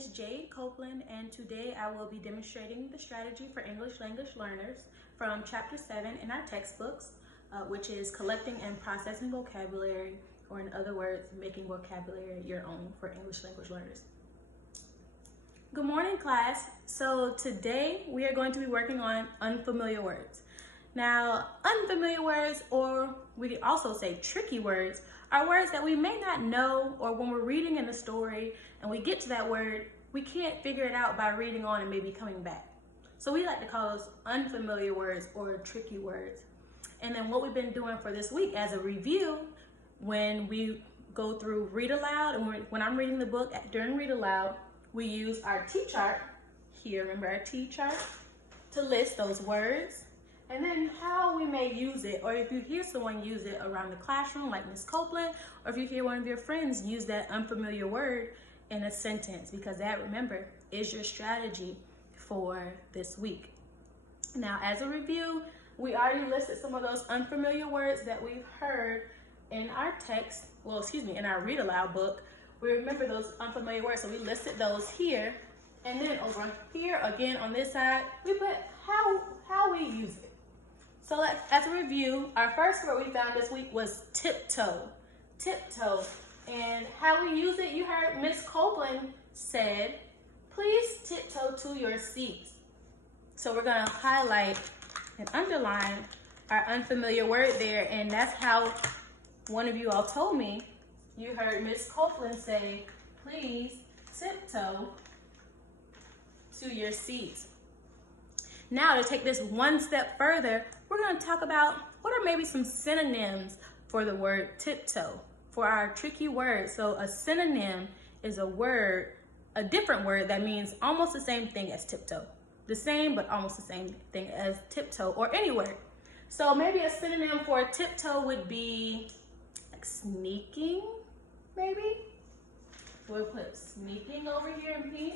is Jade Copeland, and today I will be demonstrating the strategy for English language learners from Chapter 7 in our textbooks, which is collecting and processing vocabulary, or in other words, making vocabulary your own for English language learners. Good morning, class. So today we are going to be working on unfamiliar words. Now, unfamiliar words, or we could also say tricky words, are words that we may not know, or when we're reading in a story and we get to that word, we can't figure it out by reading on and maybe coming back. So we like to call those unfamiliar words or tricky words. And then what we've been doing for this week as a review, when we go through read aloud, and when I'm reading the book during read aloud, we use our T-chart here, remember our T-chart, to list those words, and then how we may use it, or if you hear someone use it around the classroom like Miss Copeland, or if you hear one of your friends use that unfamiliar word in a sentence, because that, remember, is your strategy for this week. Now, as a review, we already listed some of those unfamiliar words that we've heard in our text, in our read aloud book. We remember those unfamiliar words, so we listed those here. And then over here, again on this side, we put how we use it. So as a review, our first word we found this week was tiptoe. Tiptoe. And how we use it, you heard Miss Copeland said, please tiptoe to your seats. So we're gonna highlight and underline our unfamiliar word there, and that's how one of you all told me. You heard Miss Copeland say, please tiptoe to your seats. Now, to take this one step further, we're going to talk about what are maybe some synonyms for the word tiptoe, for our tricky word. So a synonym is a word, a different word that means almost the same thing as tiptoe. The same, but almost the same thing as tiptoe, or any word. So maybe a synonym for tiptoe would be like sneaking, maybe. We'll put sneaking over here in pink.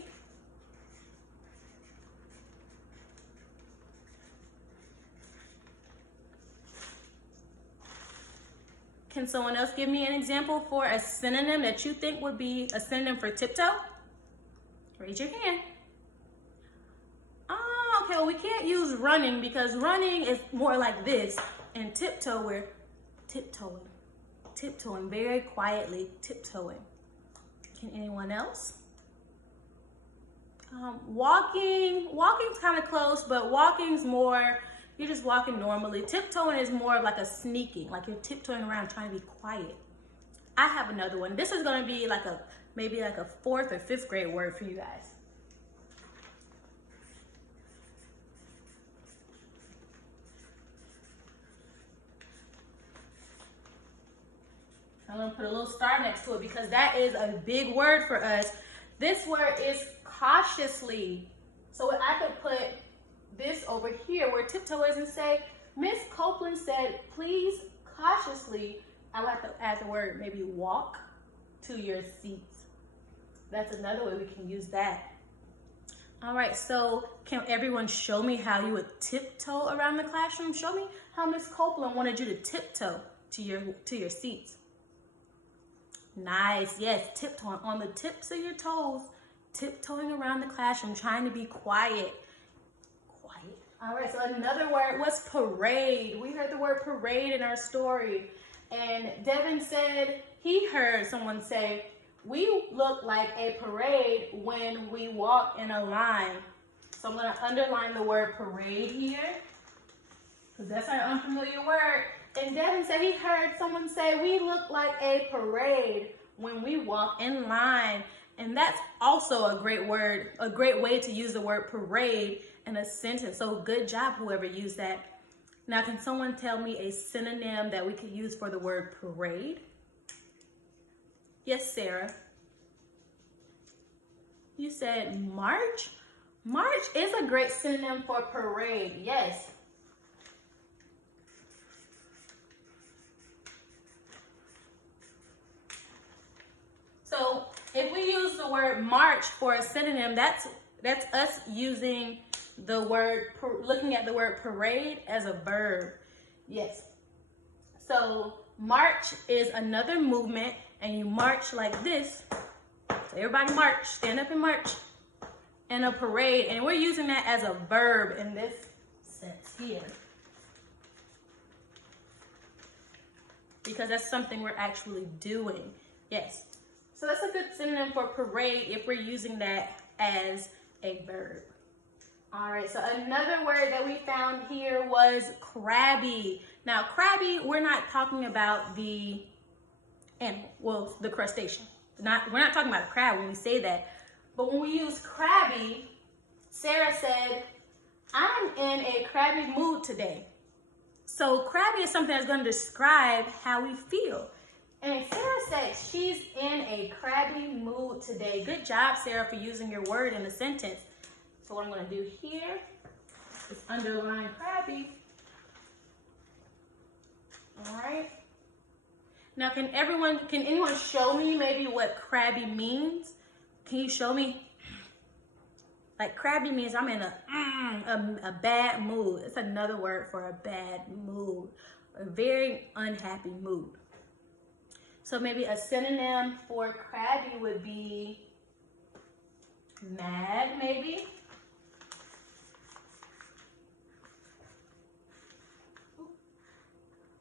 Can someone else give me an example for a synonym that you think would be a synonym for tiptoe? Raise your hand. Oh, okay, well, we can't use running because running is more like this, and tiptoe, we're tiptoeing. Tiptoeing, very quietly, tiptoeing. Can anyone else? Walking's kind of close, but walking's more, you're just walking normally. Tiptoeing is more like a sneaking, like you're tiptoeing around trying to be quiet. I have another one. This is gonna be like maybe like a 4th or 5th grade word for you guys. I'm gonna put a little star next to it because that is a big word for us. This word is cautiously. So I could put this over here where tiptoe is and say, Miss Copeland said, please cautiously, I would have to add the word maybe walk to your seats. That's another way we can use that. All right, so can everyone show me how you would tiptoe around the classroom? Show me how Miss Copeland wanted you to tiptoe to your seats. Nice, yes, tiptoeing on the tips of your toes, tiptoeing around the classroom, trying to be quiet. Quiet. All right, so another word was parade. We heard the word parade in our story. And Devin said he heard someone say, we look like a parade when we walk in a line. So I'm gonna underline the word parade here, because that's our unfamiliar word. And Devin said he heard someone say, we look like a parade when we walk in line. And that's also a great word, a great way to use the word parade in a sentence. So good job, whoever used that. Now, can someone tell me a synonym that we could use for the word parade? Yes, Sarah. You said march? March is a great synonym for parade, yes. So if we use the word march for a synonym, that's us using the word, looking at the word parade as a verb. Yes. So march is another movement, and you march like this. So everybody march, stand up and march in a parade. And we're using that as a verb in this sense here, because that's something we're actually doing. Yes. So that's a good synonym for parade if we're using that as a verb. All right, so another word that we found here was crabby. Now, crabby, we're not talking about the animal, well, the crustacean. We're not talking about a crab when we say that. But when we use crabby, Sarah said, I'm in a crabby mood today. So crabby is something that's going to describe how we feel. And Sarah said she's in a crabby mood today. Good job, Sarah, for using your word in the sentence. So what I'm going to do here is underline crabby. All right. Now, can anyone show me maybe what crabby means? Can you show me? Like crabby means I'm in a bad mood. It's another word for a bad mood, a very unhappy mood. So maybe a synonym for crabby would be mad, maybe.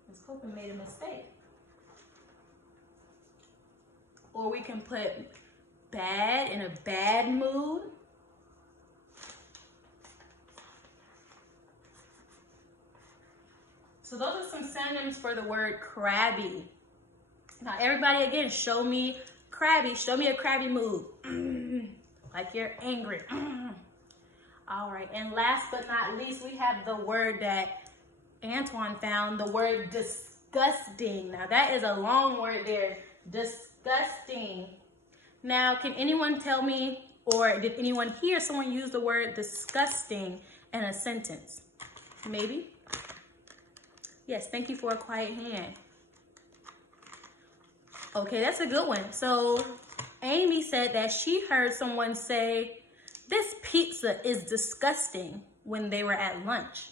Ms. Copeland made a mistake. Or we can put bad, in a bad mood. So those are some synonyms for the word crabby. Now everybody again, show me crabby. Show me a crabby mood. Like you're angry. All right, and last but not least, we have the word that Antoine found, the word disgusting. Now that is a long word there, disgusting. Now, can anyone tell me, or did anyone hear someone use the word disgusting in a sentence? Maybe? Yes, thank you for a quiet hand. Okay, that's a good one. So Amy said that she heard someone say, this pizza is disgusting, when they were at lunch.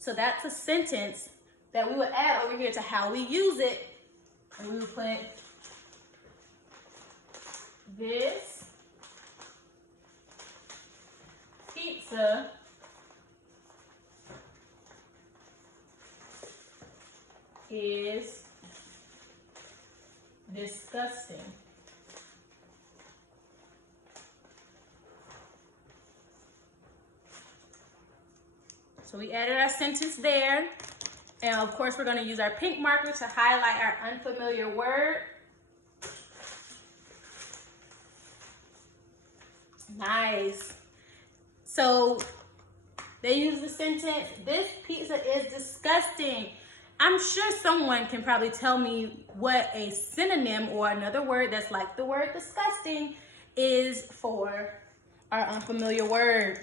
So that's a sentence that we would add over here to how we use it. And we would put, this pizza is disgusting. So we added our sentence there. And of course, we're going to use our pink marker to highlight our unfamiliar word. Nice. So they use the sentence, this pizza is disgusting. I'm sure someone can probably tell me what a synonym or another word that's like the word disgusting is for our unfamiliar word.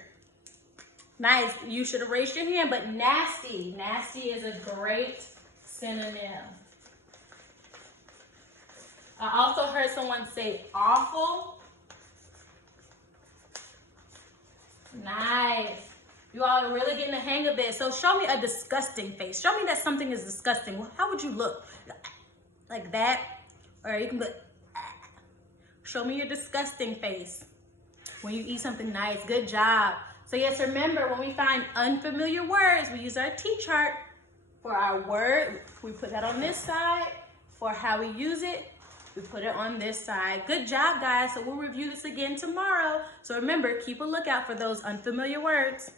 Nice. You should have raised your hand, but nasty. Nasty is a great synonym. I also heard someone say awful. Nice. You all are really getting the hang of this. So show me a disgusting face. Show me that something is disgusting. Well, how would you look? Like that? Or you can put, show me your disgusting face when you eat something nice. Good job. So yes, remember when we find unfamiliar words, we use our T-chart for our word. We put that on this side. For how we use it, we put it on this side. Good job, guys. So we'll review this again tomorrow. So remember, keep a lookout for those unfamiliar words.